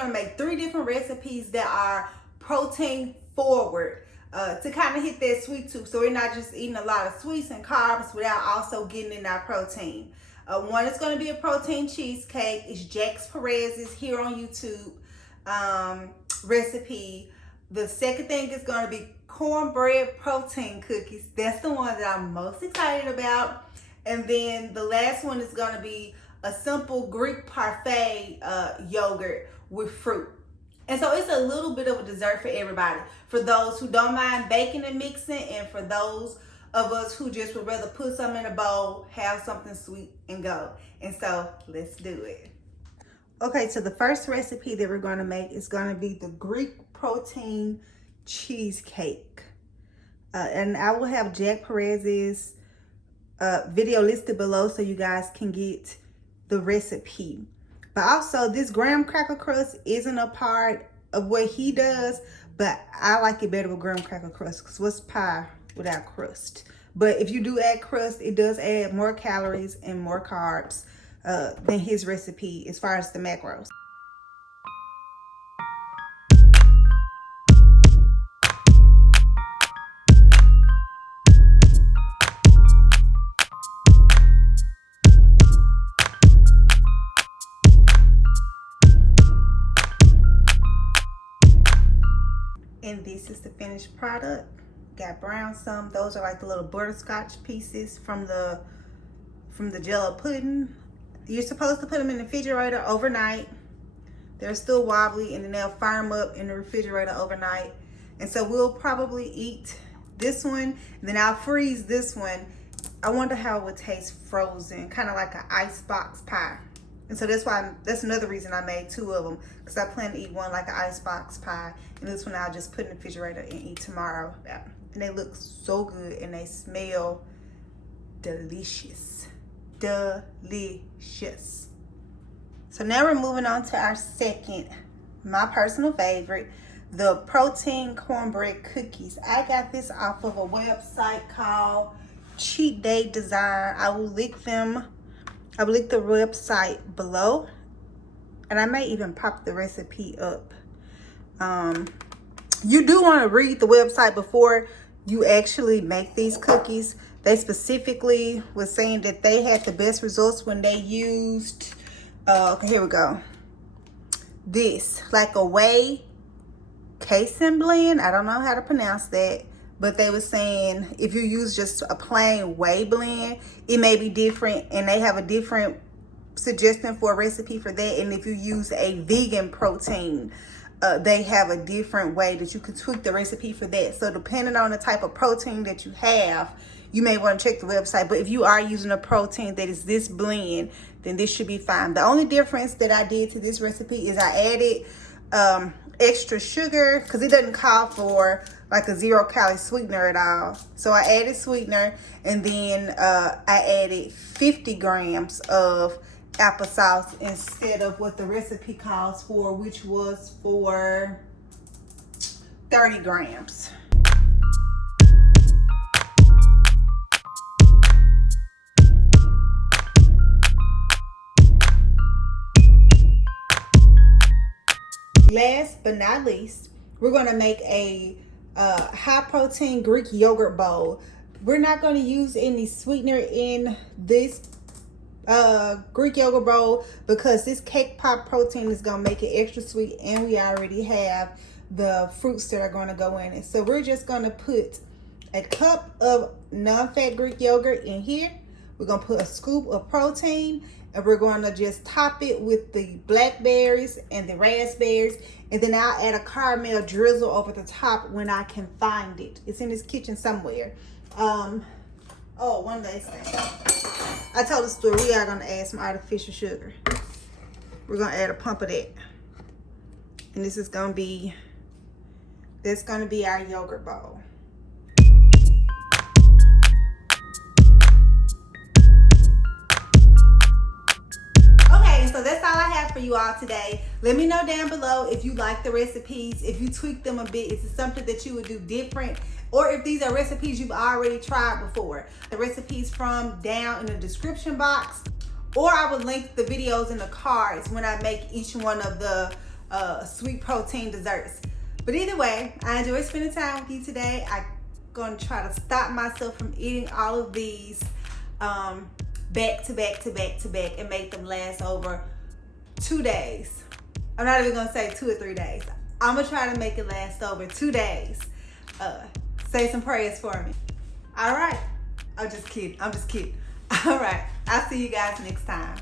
gonna make 3 different recipes that are protein forward to kind of hit that sweet tooth. So we're not just eating a lot of sweets and carbs without also getting in our protein. One is gonna be a protein cheesecake. It's Jax Perez's here on YouTube recipe. The second thing is gonna be cornbread protein cookies. That's the one that I'm most excited about. And then the last one is gonna be a simple Greek parfait yogurt with fruit. And so it's a little bit of a dessert for everybody. For those who don't mind baking and mixing, and for those of us who just would rather put something in a bowl, have something sweet and go. And so let's do it. Okay, so the first recipe that we're gonna make is gonna be the Greek protein cheesecake. And I will have Jax Perez's video listed below so you guys can get the recipe. But also, this graham cracker crust isn't a part of what he does, but I like it better with graham cracker crust, because what's pie without crust? But if you do add crust, it does add more calories and more carbs than his recipe as far as the macros. And this is the finished product. Got brown some. Those are like the little butterscotch pieces from the Jello pudding. You're supposed to put them in the refrigerator overnight. They're still wobbly, and then they'll firm up in the refrigerator overnight. And so we'll probably eat this one, and then I'll freeze this one. I wonder how it would taste frozen, kind of like an icebox pie. And so that's another reason I made 2 of them, because I plan to eat one like an icebox pie, and this one I'll just put in the refrigerator and eat tomorrow. And they look so good, and they smell delicious. Delicious. So now we're moving on to our second, my personal favorite, the protein cornbread cookies. I got this off of a website called Cheat Day Design. I will link the website below, and I may even pop the recipe up. You do want to read the website before you actually make these cookies. They specifically was saying that they had the best results when they used okay, here we go, this like a whey casein blend. I don't know how to pronounce that, but they were saying if you use just a plain whey blend, it may be different, and they have a different suggestion for a recipe for that. And if you use a vegan protein, they have a different way that you can tweak the recipe for that. So depending on the type of protein that you have, you may want to check the website. But if you are using a protein that is this blend, then this should be fine. The only difference that I did to this recipe is I added extra sugar, because it doesn't call for like a 0-calorie sweetener at all. So I added sweetener, and then I added 50 grams of applesauce instead of what the recipe calls for, which was for 30 grams. Last but not least, we're going to make a high protein Greek yogurt bowl. We're not going to use any sweetener in this Greek yogurt bowl, because this cake pop protein is going to make it extra sweet, and we already have the fruits that are going to go in it. So we're just going to put a cup of non-fat Greek yogurt in here. We're going to put a scoop of protein, and we're going to just top it with the blackberries and the raspberries, and then I'll add a caramel drizzle over the top when I can find it. It's in this kitchen somewhere. Oh, one last thing. I told the store we are going to add some artificial sugar. We're going to add a pump of that. And this is going to be, that's going to be our yogurt bowl. So that's all I have for you all today. Let me know down below if you like the recipes, if you tweak them a bit, is it something that you would do different, or if these are recipes you've already tried before. The recipes from down in the description box, or I would link the videos in the cards when I make each one of the sweet protein desserts. But either way, I enjoyed spending time with you today. I'm going to try to stop myself from eating all of these back to back to back to back and make them last over 2 days. I'm not even going to say 2 or 3 days. I'm going to try to make it last over 2 days. Say some prayers for me. All right. I'm just kidding. All right. I'll see you guys next time.